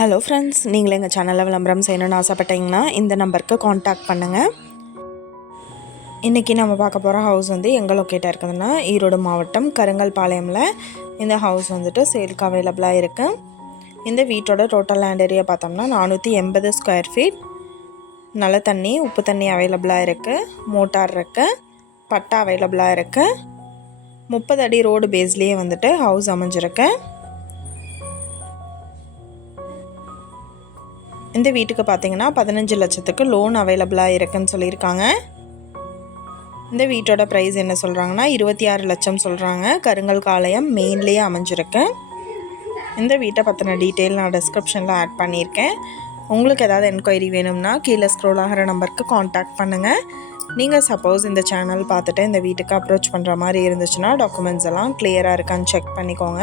Hello friends நீங்கள் எங்கள் சேனலில் விளம்பரம் செய்யணும்னு ஆசைப்பட்டீங்கன்னா இந்த நம்பருக்கு காண்டாக்ட் பண்ணுங்கள் இன்றைக்கி நம்ம பார்க்க போகிற ஹவுஸ் வந்து எங்கே லொக்கேட்டாக இருக்குதுன்னா ஈரோடு மாவட்டம் கருங்கல் பாளையமில் இந்த ஹவுஸ் வந்துட்டு சேலுக்கு அவைலபிளாக இருக்குது இந்த வீட்டோட டோட்டல் லேண்ட் ஏரியா பார்த்தோம்னா நானூற்றி எண்பது ஸ்கொயர் ஃபீட் நல்ல தண்ணி உப்பு தண்ணி அவைலபிளாக இருக்குது மோட்டார் இருக்குது பட்டா அவைலபிளாக இருக்குது முப்பது அடி ரோடு பேஸ்லேயே வந்துட்டு ஹவுஸ் அமைஞ்சிருக்கு. இந்த வீட்டுக்கு பார்த்தீங்கன்னா பதினஞ்சு லட்சத்துக்கு லோன் அவைலபிளாக இருக்குன்னு சொல்லியிருக்காங்க. இந்த வீட்டோட ப்ரைஸ் என்ன சொல்கிறாங்கன்னா இருபத்தி ஆறு லட்சம் சொல்கிறாங்க கருங்கல் காளையம் மெயின்லேயே அமைஞ்சிருக்கு. இந்த வீட்டை பற்றின டீட்டெயில் நான் டிஸ்கிரிப்ஷனில் ஆட் பண்ணியிருக்கேன். உங்களுக்கு ஏதாவது என்கொயரி வேணும்னா கீழே ஸ்க்ரோல் ஆகிற நம்பருக்கு காண்டாக்ட் பண்ணுங்கள் நீங்கள் சப்போஸ் இந்த சேனல் பார்த்துட்டு இந்த வீட்டுக்கு அப்ரோச் பண்ணுற மாதிரி இருந்துச்சுன்னா டாக்குமெண்ட்ஸ் எல்லாம் கிளியராக இருக்கான்னு செக் பண்ணிக்கோங்க.